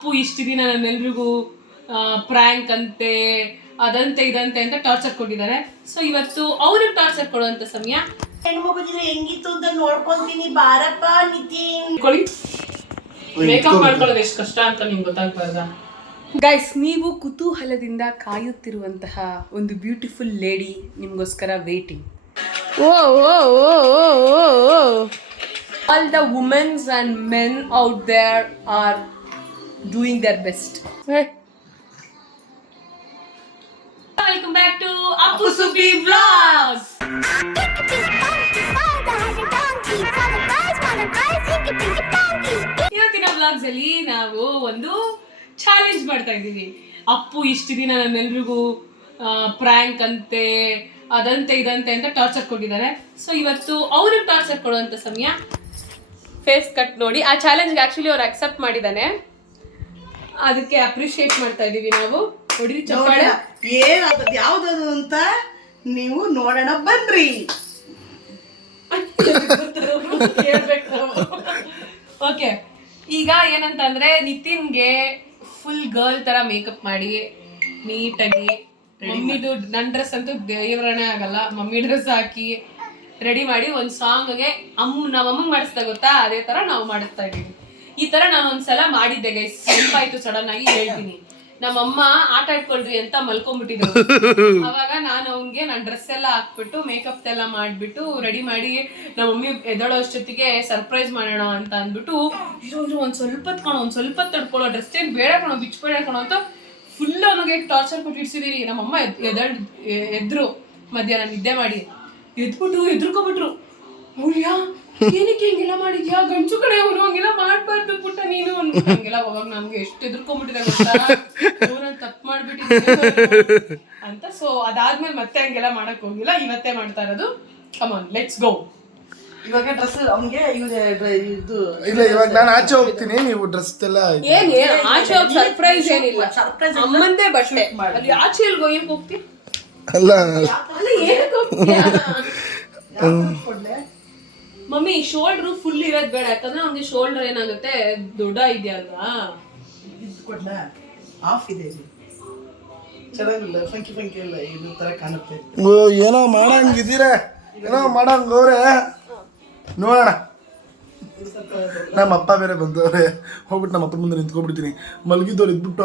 ಅಪ್ಪು ಇಷ್ಟು ದಿನ ನನ್ನೆಲ್ರಿಗೂ ಪ್ರ್ಯಾಂಕ್ ಅಂತೆ ಅದಂತೆ ಇದಂತೆ ಅಂತ ಟಾರ್ಚರ್ ಕೊಟ್ಟಿದ್ದಾರೆ. ಸೊ ಇವತ್ತು ಅವ್ರಿಗೆ ಟಾರ್ಚರ್ ಕೊಡುವಂತ ಸಮಯ. ಹೆಣ್ಮಗುದಿದ್ರೆ ಹೆಂಗಿತ್ತು ಅಂತ ನೋಡ್ಕೊಂತೀನಿ ಬಾರಪ್ಪ ನಿತಿನ್. ಮೇಕಪ್ ಮಾಡ್ಕೊಳ್ಳೋದು ಎಷ್ಟು ಕಷ್ಟ ಅಂತ ನಿಮ್ಗೆ ಗೊತ್ತಾಗ್ಬಾರ್ದ ಗೈಸ್? ನೀವು ಕುತೂಹಲದಿಂದ ಕಾಯುತ್ತಿರುವಂತಹ ಒಂದು ಬ್ಯೂಟಿಫುಲ್ ಲೇಡಿ ನಿಮ್ಗೋಸ್ಕರ waiting. All the women and men out there are doing their best. Welcome back to Appu Subbi Vlogs. ಇವತ್ತಿನ ವ್ಲಾಗ್ಸ್ ಅಲ್ಲಿ ನಾವು ಒಂದು ಚಾಲೆಂಜ್ ಮಾಡ್ತಾ ಇದ್ದೀವಿ. ಅಪ್ಪು ಇಷ್ಟು ದಿನ ನನ್ನೆಲ್ರಿಗೂ ಪ್ರ್ಯಾಂಕ್ ಅಂತೆ ಅದಂತೆ ಇದಂತೆ ಅಂತ ಟಾರ್ಚರ್ ಕೊಟ್ಟಿದ್ದಾರೆ. ಸೊ ಇವತ್ತು ಅವ್ರಿಗೆ ಟಾರ್ಚರ್ ಕೊಡುವಂತ ಸಮಯ. ಫೇಸ್ ಕಟ್ ನೋಡಿ. ಆ ಚಾಲೆಂಜ್ಗೆ ಆಕ್ಚುಲಿ ಅವ್ರು ಅಕ್ಸೆಪ್ಟ್ ಮಾಡಿದ್ದಾನೆ, ಅದಕ್ಕೆ ಅಪ್ರಿಶಿಯೇಟ್ ಮಾಡ್ತಾ ಇದೀವಿ ನಾವು. ಹೊಡಿರಿ ಚಪ್ಪಾಳೆ. ಏನಾಗ್ತದೆ ಯಾವ್ದದು ಅಂತ ನೀವು ನೋಡೋಣ ಬನ್ರಿ. ಓಕೆ, ಈಗ ಏನಂತ ಅಂದ್ರೆ ನಿತಿನ್ಗೆ ಫುಲ್ ಗರ್ಲ್ ತರ ಮೇಕಪ್ ಮಾಡಿ ನೀಟಾಗಿ, ಮಮ್ಮಿದು ನನ್ನ ಡ್ರೆಸ್ ಅಂತೂ ದೇವರಣೆ ಆಗಲ್ಲ, ಮಮ್ಮಿ ಡ್ರೆಸ್ ಹಾಕಿ ರೆಡಿ ಮಾಡಿ ಒಂದು ಸಾಂಗ್ಗೆ ನಮ್ಮ ಅಮ್ಮಂಗೆ ಮಾಡಿಸ್ತಾ ಗೊತ್ತಾ, ಅದೇ ತರ ನಾವು ಮಾಡಿಸ್ತಾ ಇದೀವಿ. ಈ ತರ ನಾನು ಒಂದ್ಸಲ ಮಾಡಿದ್ದೆ ಗೈಸ್, ನೆನಪಾಯ್ತು ಸಡನ್ ಆಗಿ ಹೇಳ್ತೀನಿ. ನಮ್ಮಮ್ಮ ಆಟ ಇಟ್ಕೊಳ್ರಿ ಅಂತ ಮಲ್ಕೊಂಡ್ಬಿಟ್ಟಿದ್ರು. ಅವಾಗ ನಾನು ಅವ್ನಿಗೆ ನನ್ನ ಡ್ರೆಸ್ ಎಲ್ಲ ಹಾಕ್ಬಿಟ್ಟು ಮೇಕಪ್ ಎಲ್ಲ ಮಾಡ್ಬಿಟ್ಟು ರೆಡಿ ಮಾಡಿ ನಮ್ಮ ಮಮ್ಮಿ ಎದಳೋ ಅಷ್ಟೊತ್ತಿಗೆ ಸರ್ಪ್ರೈಸ್ ಮಾಡೋಣ ಅಂತ ಅಂದ್ಬಿಟ್ಟು ಒಂದ್ ಸ್ವಲ್ಪ ತಡ್ಕೊಳ್ಳೋ, ಡ್ರೆಸ್ ಏನ್ ಬೇಡ ಕಣೋ, ಬಿಚ್ಬೇಡ ಕಣೋ ಅಂತ ಫುಲ್ ಅವನಿಗೆ ಟಾರ್ಚರ್ ಕೊಟ್ಟು ಇಡ್ಸಿದೀನಿ. ನಮ್ಮಮ್ಮ ಎದ್ರು ಮಧ್ಯಾಹ್ನ ನಿದ್ದೆ ಮಾಡಿ ಎದ್ಬಿಟ್ಟು ಎದ್ರುಕೊಬಿಟ್ರು. ಅವ್ಯಾ ಏನಕ್ಕೆ ಹಿಂಗೆಲ್ಲ ಮಾಡಿದ್ಯಾ, ಗಂಚು ಕಡೆ ಅವನು ಹಂಗೆಲ್ಲ ಮಾಡ್ಬಾರ್ದು ಪುಟ್ಟ ನೀನು ಹಂಗೆಲ್ಲ. ಅವಾಗ ನಮ್ಗೆ ಎಷ್ಟು ಎದ್ರುಕೊಂಡ್ಬಿಟ್ಟಿದೆ ಗೊತ್ತಾ, ತಪ್ಪು ಮಾಡ್ಬಿಟ್ಟಿದ್ದೆ ಅಂತ. ಸೊ ಅದಾದ್ಮೇಲೆ ಮತ್ತೆ ಹಂಗೆಲ್ಲ ಮಾಡಕ್ ಹೋಗಿಲ್ಲ, ಇವತ್ತೇ ಮಾಡ್ತಾ ಇರೋದು. Come on let's go. ಇವಾಗ ಡ್ರೆಸ್ ಅವ್ನಿಗೆ ಇದು ಇಲ್ಲ, ಇವಾಗ ನಾನು ಆಚೆ ಹೋಗ್ತೀನಿ, ನೀವು ಡ್ರೆಸ್ ಎಲ್ಲ ಏನ್ ಆಚೆ ಹೋಗಿ ಸರ್ಪ್ರೈಸ್ ಏನಿಲ್ಲ, ಅಮ್ಮಂದೇ ಬಟ್ಟೆ. ಅಲ್ಲಿ ಆಚೆ ಎಲ್ಗೋ ಏನ್ ಹೋಗ್ತಿ ಅಲ್ಲ ಏನಕ್ಕೆ ಹೋಗ್ತೀಯಾ? ಮಮ್ಮಿ ಶೋಲ್ಡ್ರು ಫುಲ್ ಇರೋದ್ ಬೇಡ, ಯಾಕಂದ್ರೆ ಅವ್ನಿಗೆ ಶೋಲ್ಡರ್ ಏನಾಗುತ್ತೆ ದೊಡ್ಡ ಇದೆಯಾ ಅಲ್ವಾ. ಕೊಡ್ಲ ಆಫ್ ಇದೆ, ಚೆನ್ನಾಗಿಲ್ಲ, ಫಂಕಿ ಇಲ್ಲ, ಇದು ತರ ಕಾಣುತ್ತೆ. ಏನೋ ಮಾಡಂಗಿದ್ದೀರ, ಏನೋ ಮಾಡಂಗವ್ರೆ, ನೋಡೋಣ. ನಮ್ಮ ಅಪ್ಪ ಬೇರೆ ಬಂದವ್ರೆ, ಹೋಗ್ಬಿಟ್ಟು ನಮ್ಮ ಅಪ್ಪ ಮುಂದೆ ನಿಂತ್ಕೊಂಡ್ಬಿಡ್ತೀನಿ. ಮಲಗಿದ್ದವ್ರು ಇದ್ಬಿಟ್ಟು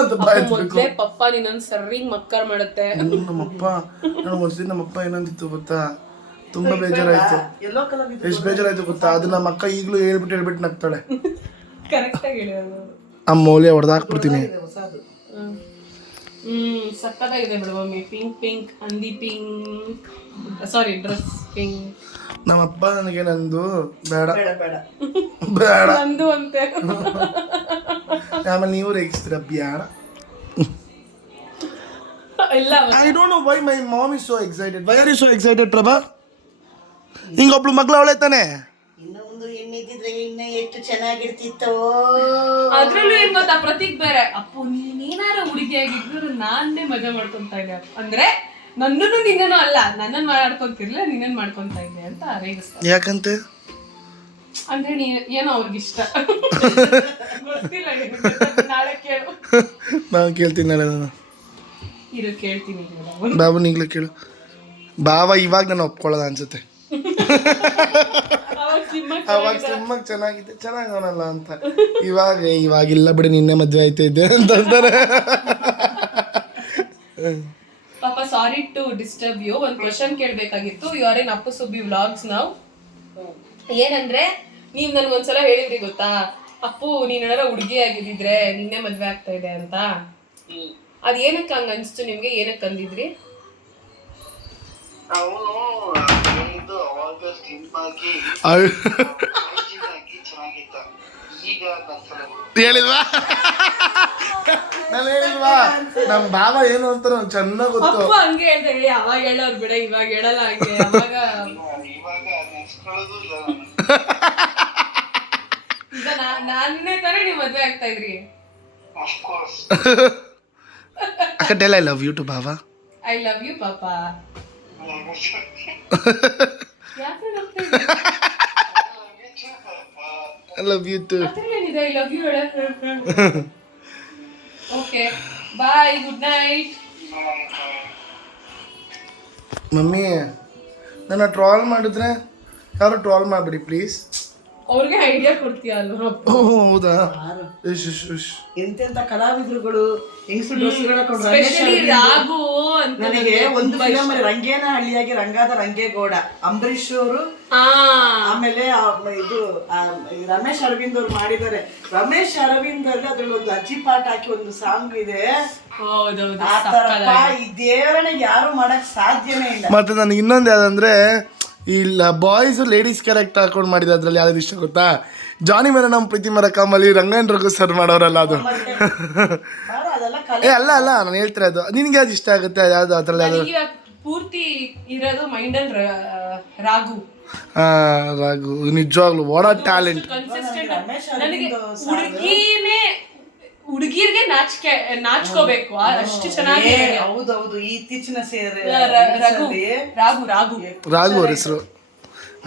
ಅಂತ ಮೊದ್ಲೇ ಪಪ್ಪ ನಿನ್ನ ಸರ್ರಿಂಗ್ ಮಕ್ಕರ್ ಮಾಡುತ್ತೆ. ನಮ್ಮಪ್ಪ ಒಂದ್ಸತಿ ನಮ್ಮಪ್ಪ ಏನಂತಿತ್ತು ಗೊತ್ತಾ, ತುಂಬಾ ಬೇಜಾರಾಯ್ತು. ಎಷ್ಟು ಬೇಜಾರಾಯ್ತು ಗೊತ್ತಾ, ಅದು ನಮ್ಮ ಅಕ್ಕ ಈಗಲೂ ಹೇಳ್ಬಿಟ್ಟು ನಗ್ತಾಳೆ. ಕರೆಕ್ಟ್ ಆಗಿ ಹೇಳೋದು. ಆ ಮೌಲ್ಯ ಹೊಡೆದಾಕ್ಬಿಡ್ತೀನಿ. ಸಕ್ಕತ್ತಾಗಿದೆ ಬಿಡು ಮಮ್ಮಿ. ಪಿಂಕ್ ಹಂದಿ ಪಿಂಕ್, ಸಾರಿ ಡ್ರೆಸ್ ಪಿಂಕ್. ನಮ್ಮಪ್ಪ ನನಗೆ ನಂದು ಬೇಡ ಬೇಡ ನಂದು ಅಂತೆ. ಆಮೇಲೆ ನೀವು ರೇಗಿಸ್ತೀರ ಬೇಡ. ಇಲ್ಲ, I don't know why my mom is so excited. Why are you so excited, Prabha? ಹಿಂಗೊಬ್ಳು ಮಗಳು ಅವಳೆ ತಾನೆ. ಇನ್ನು ಒಂದು ಹೆಣ್ಣಿದ್ರೆ ಇನ್ನ ಎಷ್ಟು ಚೆನ್ನಾಗಿರ್ತಿತ್ತೋ. ಅದ್ರಲ್ಲೂ ಏನ್ ಗೊತ್ತಾ, ಪ್ರತೀಕ್ ಬೇರೆ. ಅಪ್ಪು ನೀನೇನಾರ ಹುಡುಗಿಯಾಗಿದ್ರು ನಾನೇ ಮಜಾ ಮಾಡ್ಕೊಂತ ಇದ್ದೆ, ಅಂದ್ರೆ ನನ್ನನ್ನು ನಿನ್ನೂ ಅಲ್ಲ, ನನ್ನನ್ನು ಮಾಡ್ಕೊಂತಿರ್ಲಿಲ್ಲ, ನಿನ್ನನ್ನು ಮಾಡ್ಕೊಂತ ಇದ್ದೆ ಅಂತ ರೇಗಿಸ್ತಾರೆ. ಯಾಕಂತೆ ಅಂದ್ರೆ ಏನೋ ಅವ್ರಿಗಿಷ್ಟ ಗೊತ್ತಿಲ್ಲ. ನಾಳೆ ಕೇಳು. ನಾನು ಕೇಳ್ತೀನಿ, ನಾಳೆ ನಾನು ಇರು ಕೇಳ್ತೀನಿ. ಬಾಬು ಈಗಲೇ ಕೇಳು. ಬಾವ ಇವಾಗ ನಾನು ಒಪ್ಕೊಳ್ಳೋದ ಅನ್ಸುತ್ತೆ. ಅವಾಗ ಸಿಮ್ಮಕ್ ಚೆನ್ನಾಗಿದೆ, ಚೆನ್ನಾಗವನಲ್ಲ ಅಂತ. ಇವಾಗಿಲ್ಲ ಬಿಡಿ, ನಿನ್ನೆ ಮದ್ವೆ ಆಯ್ತಾ ಇದ್ದೆ ಅಂತ ಅಂತಾರೆ. ಪಾಪ ಸಾರಿ ಟು ಡಿಸ್ಟರ್ಬ್ ಯು. ಒಂದು ಕ್ವಶನ್ ಕೇಳಬೇಕಾಗಿತ್ತು. You are in Appu Subbi vlogs ನಾವು. ಏನಂದ್ರೆ ನೀವ್ ನನ್ಗೊಂದ್ಸಲ ಹೇಳಿದ್ರಿ ಗೊತ್ತಾ, ಅಪ್ಪು ನೀನೇನಾರ ಹುಡುಗಿ ಆಗಿದ್ದಿದ್ರೆ ನಿನ್ನೆ ಮದ್ವೆ ಆಗ್ತಾ ಇದೆ ಅಂತ. ಅದ್ ಏನಕ್ಕೆ ಹಂಗ ಅನ್ಸ್ತು ನಿಮ್ಗೆ, ಏನಕ್ಕೆ ಅಂದಿದ್ರಿ? ಹೇಳಿಲ್ವಾ ನಾನು ಹೇಳಿಲ್ವಾ, ನಮ್ ಬಾಬಾ ಏನು ಅಂತ ಚೆನ್ನಾಗ್ ಗೊತ್ತು. ಅಪ್ಪ ಹಂಗೆ ಹೇಳ್ದೆ, ಅವಾಗ ಹೇಳೋರ್ ಬಿಡ, ಇವಾಗ ಹೇಳಲ್ಲ ಹಂಗೆ. ಅವಾಗ ಈಗ ನಾನೇ ತಾನೇ ನೀವ್ ಮದ್ವೆ ಆಗ್ತಾ ಇದ್ರಿ. Tell I love you too ಬಾಬಾ. ಐ ಲವ್ ಯು ಪಾಪ. ಯಾಕೆ ಐ ಲವ್ ಯು ಟು. ಏನಿದೆ I love you okay bye good night. Mummy ನನ್ನ ಟ್ರಾಲ್ ಮಾಡಿದ್ರೆ ಯಾರು ಟ್ರಾಲ್ ಮಾಡ್ಬಿಡಿ ಪ್ಲೀಸ್. ಅವ್ರಿಗೆ ಐಡಿಯಾ ಕೊಡ್ತೀಯ ಅಲ್ವಾ? ಹೌದಾ? ಎಂತೆಂತ ಕಲಾವಿದರುಗಳು ಹೆಂಗಸು ಡ್ರೆಸ್ಗಳ ಸ್ಪೆಷಲಿ ರಾಘು ಅಂತ ನನಗೆ ಒಂದು ಫಿಲಮ್ ರಂಗೇನ ಹಳ್ಳಿಯಾಗಿ ರಂಗಾದ ರಂಗೇಗೌಡ ಅಂಬರೀಶ್ ಅವರು ಆಮೇಲೆ ಇದು ರಮೇಶ್ ಅರವಿಂದ್ ಅವ್ರು ಮಾಡಿದ್ದಾರೆ. ರಮೇಶ್ ಅರವಿಂದ್ ಅಲ್ಲಿ ಅದ್ರಲ್ಲಿ ಒಂದು ಅಜ್ಜಿ ಪಾಠ ಹಾಕಿ ಒಂದು ಸಾಂಗ್ ಇದೆ. ಹೌದೌದು ಆ ತರ ಈ ದೇವರನ್ನ ಯಾರು ಮಾಡಕ್ ಸಾಧ್ಯನೇ ಇಲ್ಲ. ಮತ್ತೆ ನನಗೆ ಇನ್ನೊಂದು ಯಾವ್ದಂದ್ರೆ ಇಲ್ಲ ಬಾಯ್ಸ್ ಲೇಡೀಸ್ ಕ್ಯಾರೆಕ್ಟರ್ ಹಾಕೊಂಡು ಮಾಡಿದ ಅದ್ರಲ್ಲಿ ಯಾವ್ದು ಇಷ್ಟ ಗೊತ್ತಾ? ಜಾನಿ ಮೇರ ನಮ್ಮ ಪ್ರೀತಿ ಮರ ಕಾಮಲ್ಲಿ ರಂಗನ್ ರಘು ಸರ್ ಮಾಡೋರಲ್ಲ ಅದು. ಏ ಅಲ್ಲ ಅಲ್ಲ ನಾನು ಹೇಳ್ತಿರ ಅದು ನಿನ್ಗೆ ಯಾವ್ದು ಇಷ್ಟ ಆಗುತ್ತೆ ಯಾವ್ದು ಅದ್ರಲ್ಲಿ ಯಾವ್ದು? ಪೂರ್ತಿ ಇರೋದು ಮೈಂಡಲ್ ರಾಘು. ರಾಘು ನಿಜವಾಗ್ಲು ವಾಟ್ ಆ ಟ್ಯಾಲೆಂಟ್. ನನಗೆ ಹುಡುಗಿರ್ಗೆ ನಾಚ್ಕೋಬೇಕು ಅಷ್ಟು ಚೆನ್ನಾಗಿ. ಹೌದೌದು ಇತ್ತೀಚಿನ ರಾಘು ಅವ್ರ ಹೆಸರು.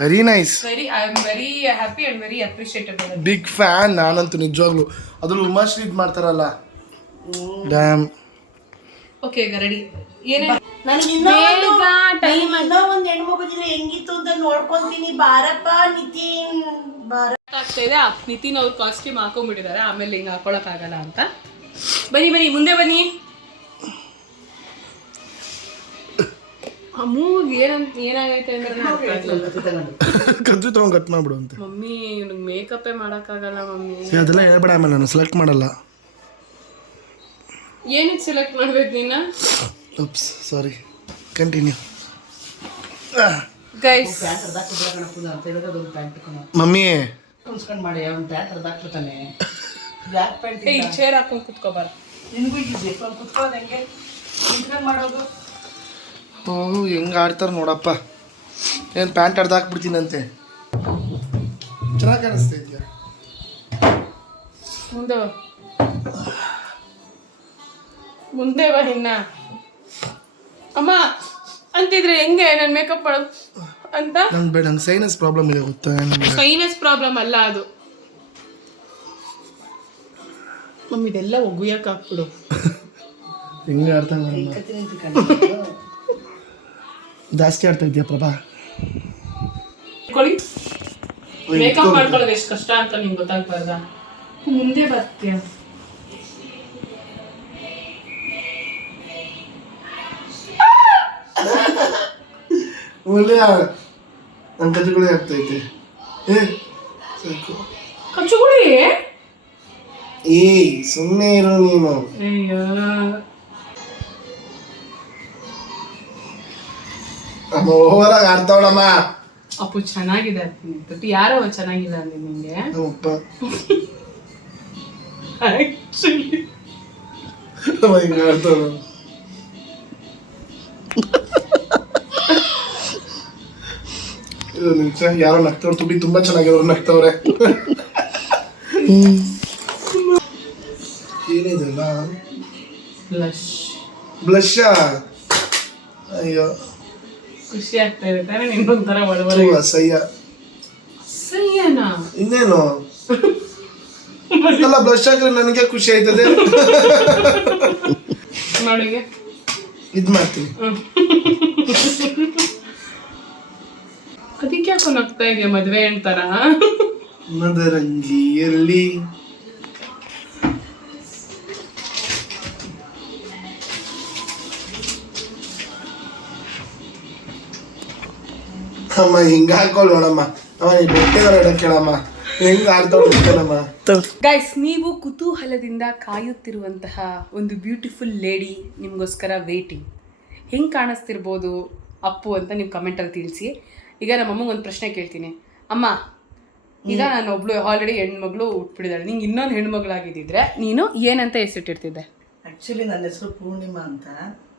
Very nice. I am very happy and very ಅಪ್ರಿಷಿಯೇಟಬಲ್. Big fan ನಾನಂತೂ ನಿಜವಾಗ್ಲು. ಅದ್ರಲ್ಲಿ ಉಮಾಶ್ರೀ ಇದು ಮಾಡ್ತಾರಲ್ಲ ಡ್ಯಾಮ್. Okay ready. ನನಗೆ ಒಂದು ಹೆಣ್ಮಗುದಿನ ಹೆಂಗಿತ್ತು ಅಂತ ನೋಡ್ಕೊಂತೀನಿ. ಬಾರಪ್ಪ ನಿತಿನ್ ಬಾರ ಆಗ್ತಾ ಇದೆ. ನಿತಿನ್ ಅವ್ರ ಕಾಸ್ಟ್ಯೂಮ್ ಹಾಕೊಂಡ್ಬಿಟ್ಟಿದ್ದಾರೆ, ಆಮೇಲೆ ಹಿಂಗೆ ಹಾಕೊಳಕ್ ಆಗಲ್ಲ ಅಂತ. ಬನ್ನಿ ಬನ್ನಿ ಮುಂದೆ ಬನ್ನಿ. ಮೂಗ್ ಏನಾಗೈತೆ ಅಂದ್ರೆ ಕದ್ದು ತಗೊಂಡ್ ಕಟ್ ಮಾಡ್ಬಿಡು ಅಂತ. ಮಮ್ಮಿ ಮೇಕಪ್ಪೇ ಮಾಡಕ್ಕಾಗಲ್ಲ ಮಮ್ಮಿ. ಅದೆಲ್ಲ ಹೇಳ್ಬೇಡ, ಆಮೇಲೆ ನಾನು ಸೆಲೆಕ್ಟ್ ಮಾಡಲ್ಲ. ಏನಕ್ಕೆ ಸೆಲೆಕ್ಟ್ ಮಾಡ್ಬೇಕು ನೀನ? ಸಾರಿ ಕಂಟಿನ್ಯೂ. ಗೈಸ್ ಮಮ್ಮಿ ಮಾಡಿ ಅವ್ನು ಪ್ಯಾಂಟ್ ಹರ್ದಾಕ್ಬಿಡ್ತಾನೆ. ಬ್ಲ್ಯಾಕ್ ಪ್ಯಾಂಟ್ ಈ ಚೇರ್ ಹಾಕೊಂಡು ಕುತ್ಕೋಬಾರ. ನಿನಗೂ ಈಸಿ ಕುತ್ಕೊಳ್ಳೋದು ಹೆಂಗೆ ನಿಂತ್ಕೊಂಡು ಮಾಡೋದು. ಹೆಂಗೆ ಆಡ್ತಾರೆ ನೋಡಪ್ಪ. ಏನು ಪ್ಯಾಂಟ್ ಹರ್ದಾಕ್ಬಿಡ್ತೀನಂತೆ. ಚೆನ್ನಾಗಿ ಕಾಣಿಸ್ತಾ ಇದೆಯಾ? ಮುಂದೆ ಬಾ ಇನ್ನ. ಅಮ್ಮ ಅಂತಿದ್ರೆ ಹೆಂಗೆ ನಾನು ಮೇಕಪ್ ಮಾಡೋದು ಅಂತ? ನಂಗೆ ಸೈನಸ್ ಪ್ರಾಬ್ಲಮ್ ಇದೆ ಗೊತ್ತಾ? ಸೈನಸ್ ಪ್ರಾಬ್ಲಮ್ ಅಲ್ಲ ಅದು ಮಮ್ಮಿ, ಇದೆಲ್ಲ ಒಗುಯಕ್ಕೆ ಹಾಕ್ಬಿಡು. ಹೆಂಗೆ ಆಡ್ತಾ ಜಾಸ್ತಿ ಆಡ್ತಾ ಇದೆಯಾ ಪ್ರಭಾ? ಮೇಕಪ್ ಮಾಡ್ಕೊಳ್ಳೋದು ಎಷ್ಟು ಕಷ್ಟ ಅಂತ ನಿಂಗೆ ಗೊತ್ತಾಗ್ಬಾರ್ದ? ಮುಂದೆ ಬರ್ತೀಯ. ಒಳ್ಳೆ ನನ್ನ ಕಚ್ಚುಗಳೇ ಆಗ್ತೈತೆ. ಸಾಕು ಕಚ್ಚುಗುಳಿ. ಸುಮ್ಮನೆ ಇರು ನೀನು. ಅಮ್ಮ ಓವರಾಗಿ ಆಡ್ತಾವಳಮ್ಮ. ಅಪ್ಪು ಚೆನ್ನಾಗಿದೆ ಬಟ್ ಯಾರೋ ಚೆನ್ನಾಗಿಲ್ಲ ಅಂದ್ರೆ ನಿಂಗೆ. ನಮ್ಮಪ್ಪ ಹಿಂಗೆ ಆಡ್ತಾವ. ನಿಮಿಷ ಯಾರೋ ನಗ್ತವ್ರು, ತುಟಿ ತುಂಬಾ ಚೆನ್ನಾಗಿರೋರು ನಗ್ತವ್ರೆ. ಏನಿದೆಲ್ಲ ಬ್ಲಶ್. ಅಯ್ಯೋ ಖುಷಿ ಆಗ್ತಾ ಇದೆ ತಾನೆ ನಿನ್ನೊಂಥರ ಒಳವರೆ. ಅಸಹ್ಯ. ಅಸಹ್ಯನಾ? ಇನ್ನೇನು ಅಲ್ಲ, ಬ್ಲಶ್ ಹಾಕ್ರೆ ನನಗೆ ಖುಷಿ ಆಯ್ತದೆ. ನೋಡಿಗೆ ಇದ್ ಮಾಡ್ತೀನಿ. ಅದಕ್ಕೆ ಯಾಕೋ ನಗ್ತಾ ಇದೆಯಾ ಮದ್ವೆ ಹೇಳ್ತಾರ? ಮದರಂಗಿಯಲ್ಲಿ ಅಮ್ಮ ಹಿಂಗ ಹಾಕೊಳ್ಳ ನೋಡಮ್ಮ. ಅಮ್ಮ ಈ ಬೆಟ್ಟೆಗಳ ಕೇಳಮ್ಮ ಹೆಂಗ ಆಡ್ತಾಳಮ್ಮ. ಗೈಸ್, ನೀವು ಕುತೂಹಲದಿಂದ ಕಾಯುತ್ತಿರುವಂತಹ ಒಂದು ಬ್ಯೂಟಿಫುಲ್ ಲೇಡಿ ನಿಮಗೋಸ್ಕರ ವೇಟಿಂಗ್. ಹೆಂಗೆ ಕಾಣಿಸ್ತಿರ್ಬೋದು ಅಪ್ಪು ಅಂತ ನೀವು ಕಮೆಂಟಲ್ಲಿ ತಿಳಿಸಿ. ಈಗ ನಮ್ಮ ಅಮ್ಮಂಗೆ ಒಂದು ಪ್ರಶ್ನೆ ಕೇಳ್ತೀನಿ. ಅಮ್ಮ, ಈಗ ನಾನು ಒಬ್ಳು ಆಲ್ರೆಡಿ ಹೆಣ್ಮಗಳು ಹುಟ್ಬಿಟ್ಟಿದ್ದಾಳೆ, ನಿಂಗೆ ಇನ್ನೊಂದು ಹೆಣ್ಮಗಳಾಗಿದ್ದಿದ್ರೆ ನೀನು ಏನಂತ ಹೆಸರಿಟ್ಟಿರ್ತಿದ್ದೆ? ಆ್ಯಕ್ಚುಲಿ ನನ್ನ ಹೆಸರು ಪೂರ್ಣಿಮಾ ಅಂತ.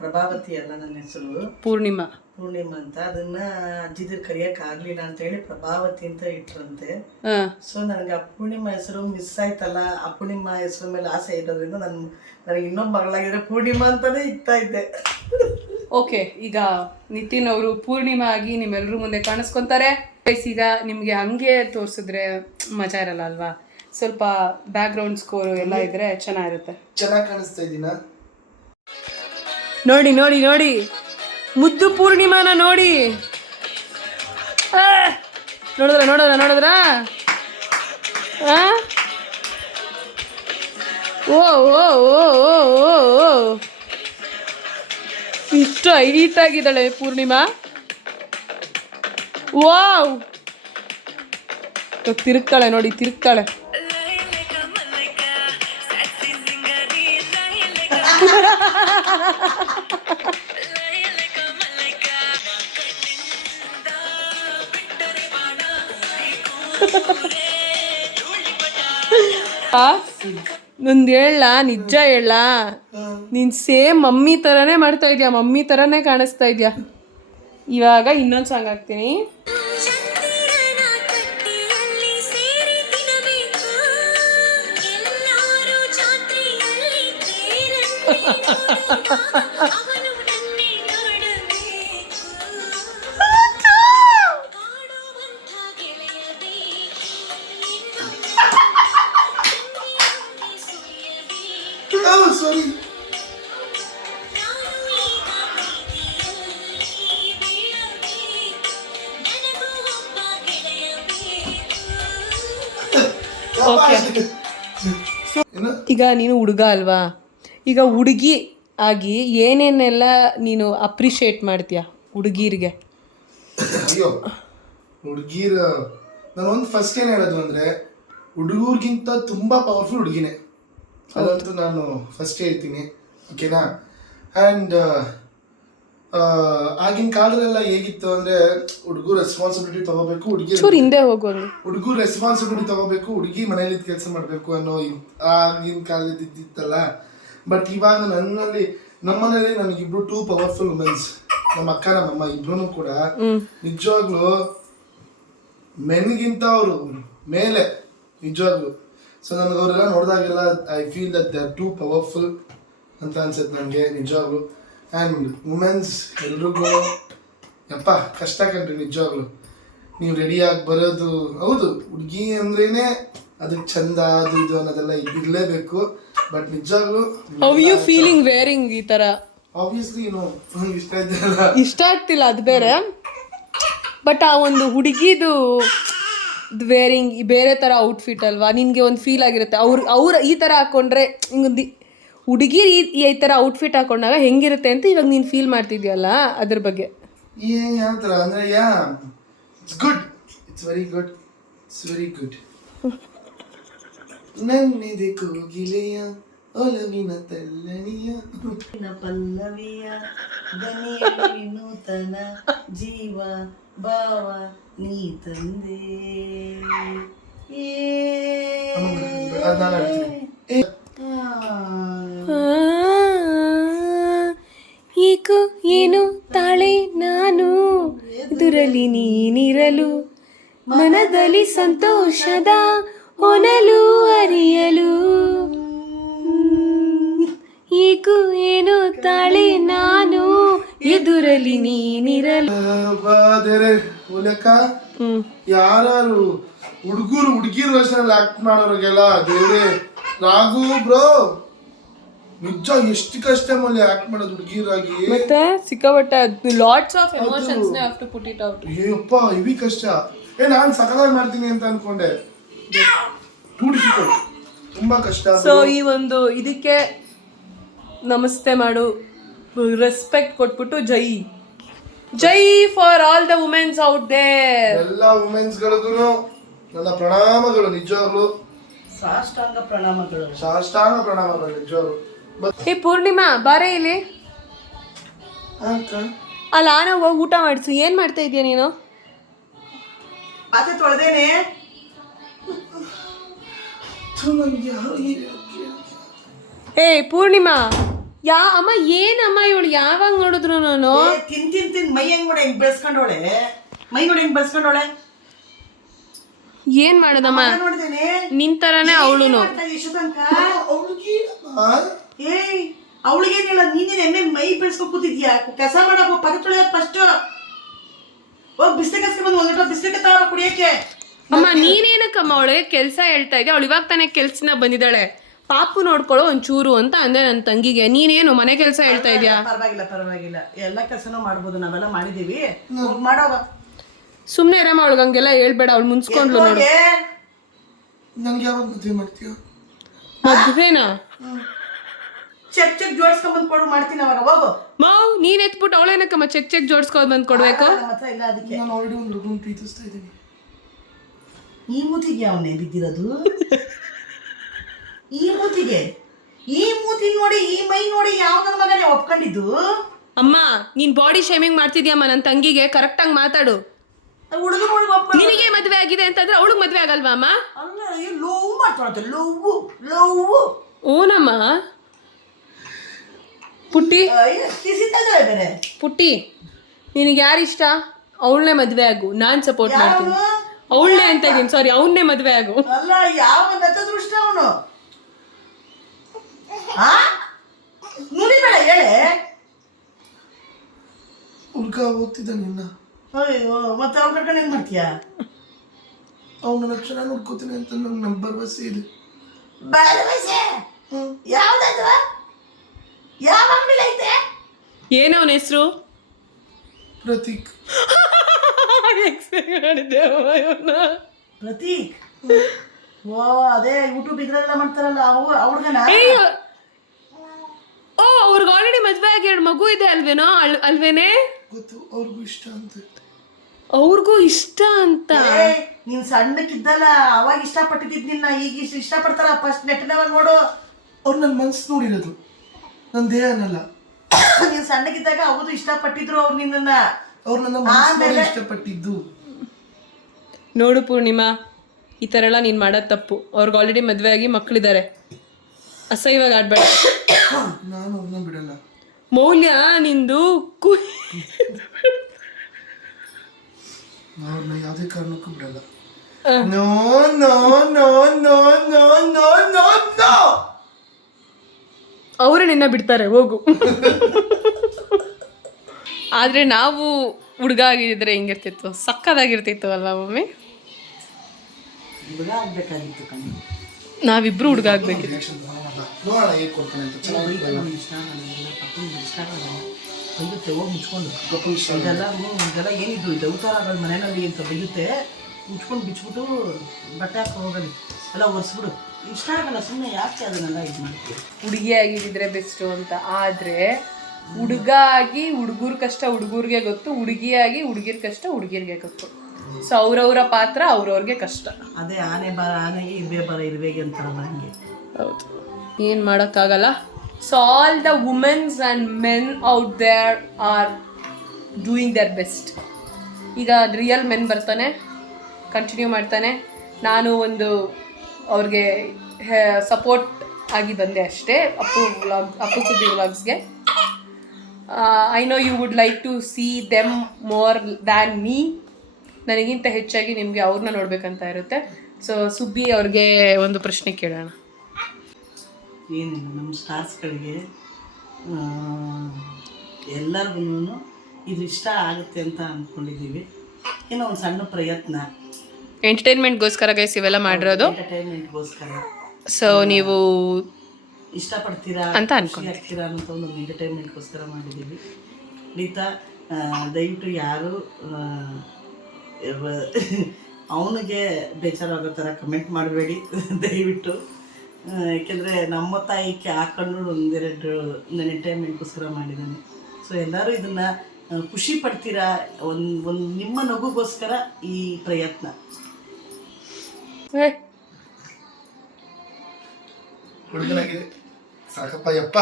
ಪ್ರಭಾವತಿ ಅಲ್ಲ ನನ್ನ ಹೆಸರು, ಪೂರ್ಣಿಮಾ ಅಂತ. ಅದನ್ನ ಅಜ್ಜಿದಿರ್ ಕರಿಯಕ್ ಆಗ್ಲಿಲ್ಲ ಅಂತ ಹೇಳಿ ಪ್ರಭಾವತಿ ಅಂತ ಇಟ್ರಂತೆ. ಸೊ ನನಗೆ ಪೂರ್ಣಿಮಾ ಹೆಸರು ಮಿಸ್ ಆಯ್ತಲ್ಲ. ಪೂರ್ಣಿಮಾ ಹೆಸರು ಮೇಲೆ ಆಸೆ ಇರೋದ್ರಿಂದ ನನಗೆ ಇನ್ನೊಬ್ಬ ಮಗಳಾಗಿದ್ರೆ ಪೂರ್ಣಿಮಾ ಅಂತಾನೆ ಇಕ್ತಾ ಇದ್ದೆ. ಓಕೆ, ಈಗ ನಿತಿನ್ ಅವರು ಪೂರ್ಣಿಮಾ ಆಗಿ ನಿಮ್ಮೆಲ್ಲರೂ ಮುಂದೆ ಕಾಣಿಸ್ಕೊಂತಾರೆ. ಈಗ ನಿಮಗೆ ಹಂಗೆ ತೋರಿಸಿದ್ರೆ ಮಜಾ ಇರಲ್ಲ ಅಲ್ವಾ, ಸ್ವಲ್ಪ ಬ್ಯಾಕ್ಗ್ರೌಂಡ್ ಸ್ಕೋರು ಎಲ್ಲ ಇದ್ರೆ ಚೆನ್ನಾಗಿರುತ್ತೆ. ಚೆನ್ನಾಗಿ ಕಾಣಿಸ್ತಾ ಇದ್ದೀನಾ? ನೋಡಿ ನೋಡಿ ನೋಡಿ ಮುದ್ದು ಪೂರ್ಣಿಮಾನ ನೋಡಿ. ನೋಡಿದ್ರ ನೋಡಿದ್ರ ನೋಡಿದ್ರ ಓ ಓ ಓ ಓ ಓ ಇಷ್ಟು ಹೈಟ್ ಆಗಿದ್ದಾಳೆ ಪೂರ್ಣಿಮಾ. ವಾವ್, ತಿರುಗ್ತಾಳೆ ನೋಡಿ, ತಿರುಗ್ತಾಳೆ. ನಂದು ಹೇಳ, ನಿಜ ಹೇಳ, ನೀನ್ ಸೇಮ್ ಮಮ್ಮಿ ತರಾನೇ ಮಾಡ್ತಾ ಇದ್ಯಾ, ಮಮ್ಮಿ ತರಾನೇ ಕಾಣಿಸ್ತಾ ಇದ್ಯಾ. ಇವಾಗ ಇನ್ನೊಂದು ಸಾಂಗ್ ಹಾಕ್ತೀನಿ. ಸಾರಿ, ಈಗ ನೀನು ಹುಡುಗ ಅಲ್ವಾ, ಈಗ ಹುಡುಗಿ ಆಗಿ ಏನೇನೆಲ್ಲ ನೀನು ಅಪ್ರಿಷಿಯೇಟ್ ಮಾಡ್ತೀಯ ಹುಡುಗಿರಿಗೆ? ಅಯ್ಯೋ ಹುಡುಗಿರ ನಾನು ಒಂದು ಫಸ್ಟ್ ಏನು ಹೇಳೋದು ಅಂದರೆ, ಹುಡುಗರಿಗಿಂತ ತುಂಬ ಪವರ್ಫುಲ್ ಹುಡುಗಿನೇ, ಅದಂತೂ ನಾನು ಫಸ್ಟ್ ಹೇಳ್ತೀನಿ. ಓಕೆನಾ? ಆ್ಯಂಡ್ ಆಗಿನ ಕಾಲದಲ್ಲೆಲ್ಲ ಹೇಗಿತ್ತು ಅಂದರೆ, ಹುಡುಗರು ರೆಸ್ಪಾನ್ಸಿಬಿಲಿಟಿ ತಗೋಬೇಕು, ಹಿಂದೆ ಹೋಗೋದು, ಹುಡುಗರು ರೆಸ್ಪಾನ್ಸಿಬಿಲಿಟಿ ತಗೋಬೇಕು, ಹುಡುಗಿ ಮನೇಲಿ ಕೆಲಸ ಮಾಡಬೇಕು ಅನ್ನೋ ಆಗಿನ ಕಾಲದ ಇದ್ದಿತ್ತಲ್ಲ. ಬಟ್ ಇವಾಗ ನಮ್ಮನೇಲಿ ನನಗಿಬ್ರು 2 ಪವರ್ಫುಲ್ ವುಮೆನ್ಸ್, ನಮ್ಮ ಅಕ್ಕ ನಮ್ಮಮ್ಮ ಇಬ್ರು ಕೂಡ ನಿಜವಾಗ್ಲು ಮೆನ್ಗಿಂತ ಅವರು ಮೇಲೆ ನಿಜವಾಗ್ಲು. ಸೊ ನನಗೆ ಅವರೆಲ್ಲ ನೋಡಿದಾಗೆಲ್ಲ I feel that they are 2 powerful ಅಂತ ಅನ್ಸುತ್ತೆ ನನಗೆ ನಿಜವಾಗ್ಲು. ಆ್ಯಂಡ್ ವುಮೆನ್ಸ್ ಎಲ್ರಿಗೂ ಯಪ್ಪ ಕಷ್ಟ ಕಂಡ್ರಿ ನಿಜವಾಗ್ಲು. ನೀವು ರೆಡಿಯಾಗಿ ಬರೋದು, ಹೌದು ಹುಡುಗಿ ಅಂದ್ರೇನೆ ಅದಕ್ಕೆ ಚಂದ ಅದು ಇದು ಅನ್ನೋದೆಲ್ಲ ಇರಲೇಬೇಕು. ಬಟ್ ನಿಜವಾಗ್ಲು ಹೌ ಯು ಫೀಲಿಂಗ್ ವೇರಿಂಗ್ ಈ ಥರ? ಆಬ್ವಿಯಸ್ಲಿ ಇಷ್ಟ ಆಗ್ತಿಲ್ಲ, ಅದು ಬೇರೆ. ಬಟ್ ಆ ಒಂದು ಹುಡುಗಿದು ವೇರಿಂಗ್ ಬೇರೆ ಥರ ಔಟ್ಫಿಟ್ ಅಲ್ವಾ, ನಿನಗೆ ಒಂದು ಫೀಲ್ ಆಗಿರುತ್ತೆ. ಅವ್ರು ಈ ಥರ ಹಾಕ್ಕೊಂಡ್ರೆ ಹಿಂಗೊಂದು ಹುಡುಗಿ ಈ ಥರ ಔಟ್ಫಿಟ್ ಹಾಕೊಂಡಾಗ ಹೆಂಗಿರುತ್ತೆ ಅಂತ ಇವಾಗ ನೀನು ಫೀಲ್ ಮಾಡ್ತಿದ್ಯಲ್ಲ, ಅದ್ರ ಬಗ್ಗೆ ಯಾವ ಥರ ಅಂದರೆ, it's good, it's very good, it's very good. ನನ್ನಿದೆ ಕೋಗಿಲೆಯ ಒಲವಿನ ತಲ್ಲಣಿಯ ಪಲ್ಲವಿಯ ದನಿಯಲ್ಲಿ ನೂತನ ಜೀವ ಭಾವ ನೀ ತಂದೆ. ಏಕೋ ಏನು ತಾಳೆ ನಾನು ದುರಲಿ ನೀನಿರಲು, ಮನದಲ್ಲಿ ಸಂತೋಷದ ಹೊನಲು ಅರಿಯಲು. ಏಕೋ ಏನು ತಾಳೆ ನಾನು ಎದುರಲಿ ನೀನಿರಲು. ಯಾರು ಹುಡುಗಿರು ವರ್ಷದಲ್ಲಿ ಆಕ್ಟ್ ಮಾಡೋರಿಗೆಲ್ಲ ದೇವ್ರೆ ರಾಘು ಬ್ರೋ, ನಿಜ ಎಷ್ಟು ಕಷ್ಟ ಮಲ್ಲಿ ಆಕ್ಟ್ ಮಾಡೋದು ಹುಡುಗಿರಾಗಿ. ಮತ್ತೆ ಸಿಕ್ಕಾಪಟ್ಟೆ ಲಾಟ್ಸ್ ಆಫ್ ಎಮೋಷನ್ಸ್ ನೇ have to put it out. ಅಯ್ಯಪ್ಪ ಇವಿ ಕಷ್ಟ. ನಾನು ಸಕಲಾಗಿ ಮಾಡ್ತೀನಿ ಅಂತ ಅನ್ಕೊಂಡೆ, ತುಂಬಾ ಕಷ್ಟ. ಸೊ ಈ ಒಂದು ಇದಕ್ಕೆ ನಮಸ್ತೆ ಮಾಡು, ರೆಸ್ಪೆಕ್ಟ್ ಕೊಟ್ಬಿಟ್ಟು ಜೈ ಜೈ for all the womens out there. ಎಲ್ಲ ವುಮೆನ್ಸ್ ಗಳಿಗೂ ನನ್ನ ಪ್ರಣಾಮಗಳು, ನಿಜವಾಗ್ಲು ಸಾಷ್ಟಾಂಗ ಪ್ರಣಾಮಗಳು, ಸಾಷ್ಟಾಂಗ ಪ್ರಣಾಮಗಳು ನಿಜವಾಗ್ಲು. ಹೇ ಪೂರ್ಣಿಮಾ ಬಾರೆ ಇಲ್ಲಿ. ಅಲ್ಲ ನಾನು ಹೋಗಿ ಊಟ ಮಾಡಿಸು. ಏನ್ ಮಾಡ್ತಾ ಇದೀಯ ನೀನು? ಪಾತ್ರೆ ತೊಳೆದೇನೆ. ಹೇ ಪೂರ್ಣಿಮಾ, ಅಮ್ಮ ಏನಮ್ಮ ಇವಳು ಯಾವಾಗ ನೋಡಿದ್ರು ನಾನು ತಿನ್ ಮೈ ಹೆಂಗ್ ನೋಡಿ ಹೆಂಗ್ ಬೆಳೆಸ್ಕೊಂಡೋಳೆ, ಮೈ ನೋಡಿ ಹೆಂಗ್ ಬೆಳೆಸ್ಕೊಂಡೋಳೆ. ಏನ್ ಮಾಡೋದಮ್ಮ, ನಿನ್ ತರಾನೇ ಅವಳುನು. ಏಯ್ ಅವಳಿಗೇನಿಲ್ಲ, ನೀನೇನು ಎಮ್ಮೆ ಮೈ ಬೆಳೆಸ್ಕೊಂಡ್ ಕೂತಿದ್ಯಾ? ಕಸ ಮಾಡಪ್ಪ, ಪಾತ್ರೆ ತೊಳೆಯೋದು ಫಸ್ಟ್. ಹೋಗಿ ಬಿಸ್ಲಿಗೆ ಕಸ್ಕೊಂಡ್ ಬಂದು 1 ಲೀಟರ್ ಬಿಸ್ಲಿಗೆ ತಗೋ ಕುಡಿಯಕ್ಕೆ. ಅಮ್ಮ ನೀನೇನಕ್ಕಮ್ಮ ಅವಳಿಗೆ ಕೆಲಸ ಹೇಳ್ತಾ ಇದ್ದೆ? ಅವಳು ಇವಾಗ ತಾನೇ ಕೆಲ್ಸನ ಬಂದಿದ್ದಾಳೆ. ಪಾಪು ನೋಡ್ಕೊಳ್ಳೋ ಒಂಚೂರು ಅಂತ ಅಂದೆ ನನ್ನ ತಂಗಿಗೆ. ನೀನೇನು ಮನೆ ಕೆಲಸ ಹೇಳ್ತಾ ಇದೀಯಾ? ಪರವಾಗಿಲ್ಲ ಎಲ್ಲ ಕೆಲಸನೂ ಮಾಡ್ಬೋದು, ನಾವೆಲ್ಲ ಮಾಡಿದೀವಿ. ಹೋಗ್ ಮಾಡೋಗ. ಸುಮ್ನೆ ಇರಮ್ಮ, ಅವಳಿಗೆ ಹಂಗೆಲ್ಲ ಹೇಳ್ಬೇಡ. ಅವಳು ಮುನ್ಸ್ಕೊಂಡ್ಲು ನೋಡು. ನನ್ಗೆ ಯಾವಾಗ ಮದುವೆ ಮಾಡ್ತೀಯ? ಮದ್ವೆನಾ? ಚೆಕ್ ಜೋಡಿಸ್ಕೊಂಡ್ ಕೊಡು, ಮಾಡ್ತೀನಿ ಅವಾಗ. ಹೋಗು ಮಾವ್, ನೀನ್ ಎತ್ಬಿಟ್ಟು ಅವಳೇನಕ್ಕಮ್ಮ ಚೆಕ್ ಜೋಡಿಸ್ಕೊಂಡ್ ಬಂದ್ ಕೊಡ್ಬೇಕು? ನಮ್ಮ ಹತ್ರ ಇಲ್ಲ ಅದಕ್ಕೆ. ನಾನು ಆಲ್ರೆಡಿ ಒಂದು ಹುಡುಗನ ಪ್ರೀತಿಸ್ತಾ ಇದ್ದೀನಿ. ಈ ಮೂತಿಗೆ ಅವನೇ ಬಿದ್ದಿರೋದು. ಈ ಮೂತಿ ನೋಡಿ, ಈ ಮೈ ನೋಡಿ ಯಾವ ನನ್ನ ಮಗನೇ ಒಪ್ಕೊಂಡಿದ್ದು? ಅಮ್ಮ, ನೀನ್ ಬಾಡಿ ಶೇಮಿಂಗ್ ಮಾಡ್ತಿದ್ಯಮ್ಮ ನನ್ನ ತಂಗಿಗೆ. ಕರೆಕ್ಟ್ ಆಗಿ ಮಾತಾಡು. ಹುಡುಗ ನೋಡಿ ಒಪ್ಕೊಂಡು ನಿನಗೆ ಮದ್ವೆ ಆಗಿದೆ ಅಂತಂದ್ರೆ ಅವಳಿಗೆ ಮದ್ವೆ ಆಗಲ್ವಾ ಅಮ್ಮ? ಅಲ್ಲ, ಲವ್ ಮಾಡ್ತಾಳಂತೆ. ಲವ್ ಓನಮ್ಮ. ಪುಟ್ಟಿ ಕಿಸಿತಾ ಇದ್ದಾಳೆ ಬೇರೆ. ಪುಟ್ಟಿ, ನಿನಗೆ ಯಾರು ಇಷ್ಟ? ಅವಳನ್ನೇ ಮದ್ವೆ ಆಗು, ನಾನ್ ಸಪೋರ್ಟ್ ಮಾಡ್ತೀನಿ. ಅವಳನ್ನೇ ಅಂತ ಇದೀನಿ, ಸಾರಿ, ಅವನ್ನೇ ಮದ್ವೆ ಆಗು. ಅಲ್ಲ, ಯಾವ ನತದೃಷ್ಟ ಅವನು. ನುಡಿಬೇಡ, ಹೇಳೆ. ಹುಡುಗ ಓದ್ತಿದ್ದ ನಿನ್ನ. ಅಯ್ಯೋ, ಮತ್ತೆ ಅವ್ನ ಕರ್ಕೊಂಡು ಏನ್ ಮಾಡ್ತೀಯ? ಅವ್ನ ಲಕ್ಷಣ ನೋಡ್ಕೋತೀನಿ ಅಂತ ನಂಗೆ ಭರವಸೆ ಇದೆ. ಭರವಸೆ ಯಾವ್ದಾದ್ರು? ಯಾವ ಅಂಗಡಿಲಿ ಐತೆ? ಏನ ಅವನ ಹೆಸರು? ಪ್ರತೀಕ್. ಪ್ರತೀಕ್? ಓ, ಅದೇ ಯೂಟ್ಯೂಬ್ ಇದ್ರೆಲ್ಲ ಮಾಡ್ತಾರಲ್ಲ ಅವ್ರಿಗನ? ಓ, ಅವ್ರಿಗೆ ಆಲ್ರೆಡಿ ಮದ್ವೆ ಆಗಿ 2 ಮಗು ಇದೆ ಅಲ್ವೇನೋ? ಅಲ್ವೇನೆ? ಗೊತ್ತು, ಅವ್ರಿಗೂ ಇಷ್ಟ ಅಂತ. ಅವ್ರಿಗೂ ಇಷ್ಟ ಅಂತ? ನೀನ್ ಸಣ್ಣಕ್ಕಿದ್ದಲ್ಲ ಅವಾಗ ಇಷ್ಟಪಟ್ಟಿದ್ ನಿನ್ನ, ಈಗ ಇಷ್ಟಪಡ್ತಾರ? ಫಸ್ಟ್ ನೆಟ್ಟಿನವಾಗ ನೋಡು. ಅವ್ರು ನನ್ನ ಮನ್ಸು ನೋಡಿರೋದು, ನನ್ನ ದೇಹನಲ್ಲ. ನೀನ್ ಸಣ್ಣಕ್ಕಿದ್ದಾಗ ಹೌದು ಇಷ್ಟಪಟ್ಟಿದ್ರು ಅವ್ರು ನಿನ್ನ. ಅವ್ರು ನನ್ನ ಮನಸ್ಸು ಇಷ್ಟಪಟ್ಟಿದ್ದು. ನೋಡು ಪೂರ್ಣಿಮಾ, ಈ ಥರ ಎಲ್ಲ ನೀನು ಮಾಡೋದು ತಪ್ಪು. ಅವ್ರಿಗೆ ಆಲ್ರೆಡಿ ಮದುವೆ ಆಗಿ ಮಕ್ಕಳಿದ್ದಾರೆ. ಅಸಹ್ಯವಾಗಿ ಆಡ್ಬೇಡ. ನಾನು ಅವ್ರನ್ನ ಬಿಡಲ್ಲ. ಮೌಲ್ಯ ನಿಂದು ಅವ್ರನ್ನ ಯಾವುದೇ ಕಾರಣಕ್ಕೂ ಬಿಡಲ್ಲ. No no no no no no no no. ಅವರು ನಿನ್ನ ಬಿಡ್ತಾರೆ, ಹೋಗು. ಆದರೆ ನಾವು ಹುಡುಗ ಆಗಿದ್ರೆ ಹೆಂಗಿರ್ತಿತ್ತು? ಸಕ್ಕದಾಗಿರ್ತಿತ್ತು ಅಲ್ವಾ ಮಮ್ಮಿ? ಹುಡುಗ ಆಗ್ಬೇಕಾಗಿತ್ತು ಕಣ್ಣು. ನಾವಿಬ್ರು ಹುಡುಗ ಆಗ್ಬೇಕಿತ್ತು. ನೋಡೋಣ ಹೇಗೆ ಕೊಡ್ತಾನೆ ಅಂತ. ಚೆನ್ನಾಗಿ ಬೈಯುತ್ತೆ, ಹೋಗಿ ಮುಚ್ಕೊಂಡು. ಇದೆಲ್ಲ ಏನಿದ್ದು ಇದು ಅವತಾರಗಳ ಮನೆಯಲ್ಲಿ ಅಂತ ಬೈಯುತ್ತೆ. ಮುಚ್ಕೊಂಡು ಬಿಚ್ಬಿಟ್ಟು ಬಟ್ಟೆ ಹಾಕಿ ಹೋಗಲಿ, ಎಲ್ಲ ಒರೆಸ್ಬಿಡು. ಇಷ್ಟ ಆಗಲ್ಲ, ಸುಮ್ಮನೆ ಯಾಕೆ ಅದನ್ನೆಲ್ಲ ಇದು ಮಾಡ್ತೀವಿ? ಹುಡುಗಿ ಆಗಿದ್ರೆ ಬೆಸ್ಟು ಅಂತ. ಆದರೆ ಹುಡುಗ ಆಗಿ ಹುಡುಗರ ಕಷ್ಟ ಹುಡುಗರಿಗೆ ಗೊತ್ತು, ಹುಡುಗಿಯಾಗಿ ಹುಡುಗಿರ ಕಷ್ಟ ಹುಡುಗಿರಿಗೆ ಗೊತ್ತು. ಸೊ ಅವ್ರವ್ರ ಪಾತ್ರ ಅವ್ರವ್ರಿಗೆ ಕಷ್ಟ. ಅದೇ ಆನೆ ಬರ ಆನೆಗೆ, ಇರುವೆ ಬರ ಇರುವೆಗೆ ಅಂತಾರಲ್ಲ ಹಂಗೆ. ಹೌದು, ಏನು ಮಾಡೋಕ್ಕಾಗಲ್ಲ. So all the womens and men out there are doing their best. ಈಗ ರಿಯಲ್ ಮೆನ್ ಬರ್ತಾನೆ, ಕಂಟಿನ್ಯೂ ಮಾಡ್ತಾನೆ. ನಾನು ಒಂದು ಅವ್ರಿಗೆ ಸಪೋರ್ಟ್ ಆಗಿ ಬಂದೆ ಅಷ್ಟೇ. ಅಪ್ಪು ಸುದ್ದಿ ವ್ಲಾಗ್ಸ್ಗೆ. I know you would like to see them more than me. ನನಗಿಂತ ಹೆಚ್ಚಾಗಿ ನಿಮಗೆ ಅವ್ರನ್ನ ನೋಡ್ಬೇಕಂತ ಇರುತ್ತೆ. ಸೊ ಸುಬ್ಬಿ ಅವ್ರಿಗೆ ಒಂದು ಪ್ರಶ್ನೆ ಕೇಳೋಣ. ಏನಿಲ್ಲ, ನಮ್ಮ ಸ್ಟಾರ್ಸ್ಗಳಿಗೆ ಎಲ್ಲರಿಗೂ ಇದು ಇಷ್ಟ ಆಗುತ್ತೆ ಅಂತ ಅಂದ್ಕೊಂಡಿದ್ದೀವಿ. ಏನೋ ಒಂದು ಸಣ್ಣ ಪ್ರಯತ್ನ, ಎಂಟರ್ಟೈನ್ಮೆಂಟ್ಗೋಸ್ಕರ ಗೈಸ್ ಇವೆಲ್ಲ ಮಾಡಿರೋದು. ಎಂಟರ್ಟೈನ್ಮೆಂಟ್ಗೋಸ್ಕರ. ಸೊ ನೀವು ಇಷ್ಟಪಡ್ತೀರಾ ಅಂತ ಅನ್ಕೊಂತೀರಾ ಅಂತ ಒಂದು ಎಂಟರ್ಟೈನ್ಮೆಂಟ್ಗೋಸ್ಕರ ಮಾಡಿದ್ದೀವಿ. ಖಂಡಿತ ದಯವಿಟ್ಟು ಯಾರು ಅವನಿಗೆ ಬೇಜಾರಾಗೋ ಥರ ಕಮೆಂಟ್ ಮಾಡಬೇಡಿ ದಯವಿಟ್ಟು. ಯಾಕೆಂದರೆ ನಮ್ಮ ತಾಯಿಗೆ ಹಾಕೊಂಡು ಒಂದು ಎಂಟರ್ಟೈನ್ಮೆಂಟ್ಗೋಸ್ಕರ ಮಾಡಿದ್ದಾನೆ. ಸೊ ಎಲ್ಲರೂ ಇದನ್ನು ಖುಷಿ ಪಡ್ತೀರಾ. ಒಂದು ನಿಮ್ಮ ನಗುಗೋಸ್ಕರ ಈ ಪ್ರಯತ್ನ. ಹುಡುಗನಾಗಿದೆ ಸಾಕಪ್ಪ. ಯಪ್ಪ,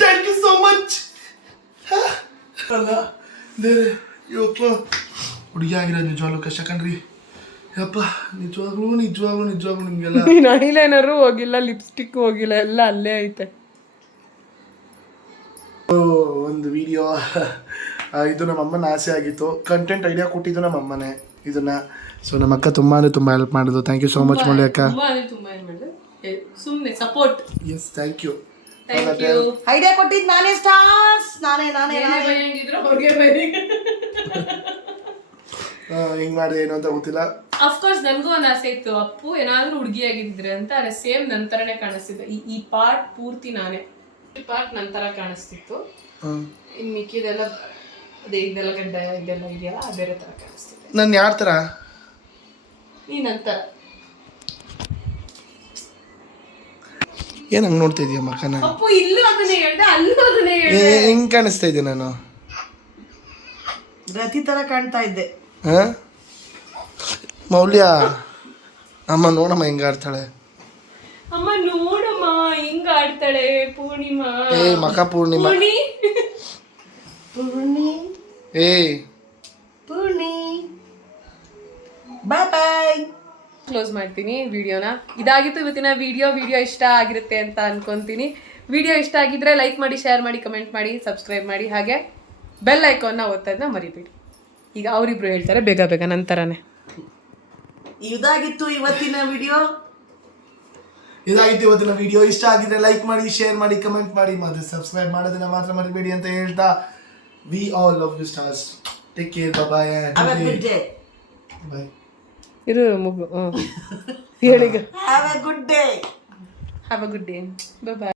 ಥ್ಯಾಂಕ್ ಯು ಸೋ ಮಚ್. ಅಲ್ಲ ಬೇರೆ ಯಪ್ಪ, ಹುಡುಗಿ ಆಗಿರೋದು ನಿಜವಾಗ್ಲೂ ಕಷ್ಟ ಕಣ್ರಿ. ಯಪ್ಪ, ನಿಜವಾಗ್ಲೂ ನಿಮಗೆಲ್ಲ. ನೀನು ಐಲೈನರು ಹೋಗಿಲ್ಲ, ಲಿಪ್ಸ್ಟಿಕ್ ಹೋಗಿಲ್ಲ, ಎಲ್ಲ ಅಲ್ಲೇ ಐತೆ. ಒಂದು ವಿಡಿಯೋ ಇದು ನಮ್ಮ ಅಮ್ಮನ ಆಸೆ ಆಗಿತ್ತು. ಕಂಟೆಂಟ್ ಐಡಿಯಾ ಕೊಟ್ಟಿದ್ದು ನಮ್ಮ ಅಮ್ಮನೇ ಇದನ್ನ. ಸೊ ನಮ್ಮ ಅಕ್ಕ ತುಂಬ ಅಂದರೆ ತುಂಬ ಹೆಲ್ಪ್ ಮಾಡಿದ್ರು. ಥ್ಯಾಂಕ್ ಯು ಸೋ ಮಚ್ ಮೌಲ್ಯ ಅಕ್ಕ. ಸುಮ್ಮನೆ support. Yes, thank you. Idea ಕೊಟ್ಟಿದ್ದು ನಾನೇ ಸ್ಟಾರ್ಸ್, ನಾನೇ. ಹಿಂಗ್ ಮಾಡಿದೆ ಏನು ಅಂತ ಗೊತ್ತಿಲ್ಲ. ಅಫ್ಕೋರ್ಸ್ ನನಗೂ ಒಂದು ಆಸೆ ಇತ್ತು, ಅಪ್ಪು ಏನಾದ್ರೂ ಹುಡುಗಿಯಾಗಿದ್ರೆ ಅಂತ. ಅರೆ ಸೇಮ್ ನಂತರನೇ ಕಾಣಿಸ್ತಿದ್ದೆ. ಈ ಪಾರ್ಟ್ ಪೂರ್ತಿ ನಾನೇ, ಈ ಪಾರ್ಟ್ ನಂತರ ಕಾಣಿಸ್ತಿತ್ತು. ಇನ್ನು ಮಿಕ್ಕಿದೆಲ್ಲ ಅದೇ ಇದೆಲ್ಲ ಗಡ್ಡ ಇದೆಲ್ಲ ಇದೆಯಲ್ಲ ಬೇರೆ ತರ ಕಾಣಿಸ್ತಿದೆ. ನಾನು ಯಾರ ಥರ? ಈ ನಂತರ ಏನು ಹಂಗೆ ನೋಡ್ತಾ ಇದೀಯ ಮಕ್ಕನ? ಅಪ್ಪು ಇಲ್ಲೂ ಅದನ್ನೇ ಹೇಳ್ದೆ, ಅಲ್ಲೂ ಅದನ್ನೇ ಹೇಳ್ದೆ. ಹೆಂಗ್ ಕಾಣಿಸ್ತಾ ಇದ್ದೆ ನಾನು? ರತಿ ತರ ಕಾಣ್ತಾ ಇದ್ದೆ. ಮೌಲ್ಯ ಅಮ್ಮ ನೋಡಮ್ಮ ಹೆಂಗ ಆಡ್ತಾಳೆ. ಅಮ್ಮ ನೋಡಮ್ಮ ಹಿಂಗ ಆಡ್ತಾಳೆ ಪೂರ್ಣಿಮಾ. ಮಕ ಪೂರ್ಣಿಮಾ. ಪೂರ್ಣಿ ಪೂರ್ಣಿ ಬಾಯ್ ಬಾಯ್. ಕ್ಲೋಸ್ ಮಾಡ್ತೀನಿ ವಿಡಿಯೋನ. ಇದಾಗಿತ್ತು ಇವತ್ತಿನ ವಿಡಿಯೋ ಇಷ್ಟ ಆಗಿರುತ್ತೆ ಅಂತ ಅನ್ಕೊಂತೀನಿ. ವಿಡಿಯೋ ಇಷ್ಟ ಆಗಿದ್ರೆ ಲೈಕ್ ಮಾಡಿ, ಶೇರ್ ಮಾಡಿ, ಕಮೆಂಟ್ ಮಾಡಿ, ಸಬ್ಸ್ಕ್ರೈಬ್ ಮಾಡಿ, ಹಾಗೆ ಬೆಲ್ ಐಕಾನ್ನ ಒತ್ತೋದನ್ನ ಮರಿಬೇಡಿ. ಈಗ ಅವರಿಬ್ರು ಹೇಳ್ತಾರೆ ಬೇಗ ನಂತರನೇ. ಇದಾಗಿತ್ತು ಇವತ್ತಿನ ವಿಡಿಯೋ. ಇಷ್ಟ ಆಗಿದ್ರೆ ಲೈಕ್ ಮಾಡಿ, ಶೇರ್ ಮಾಡಿ, ಕಮೆಂಟ್ ಮಾಡಿ, ಮತ್ತೆ ಸಬ್ಸ್ಕ್ರೈಬ್ ಮಾಡೋದನ್ನ ಮಾತ್ರ ಮರಿಬೇಡಿ ಅಂತ ಹೇಳ್ತಾ, we all love you stars. Take care, bye bye. ಇರು ಮುಗು. ಹೇಳಿಗ have a good day. Have a good day. By.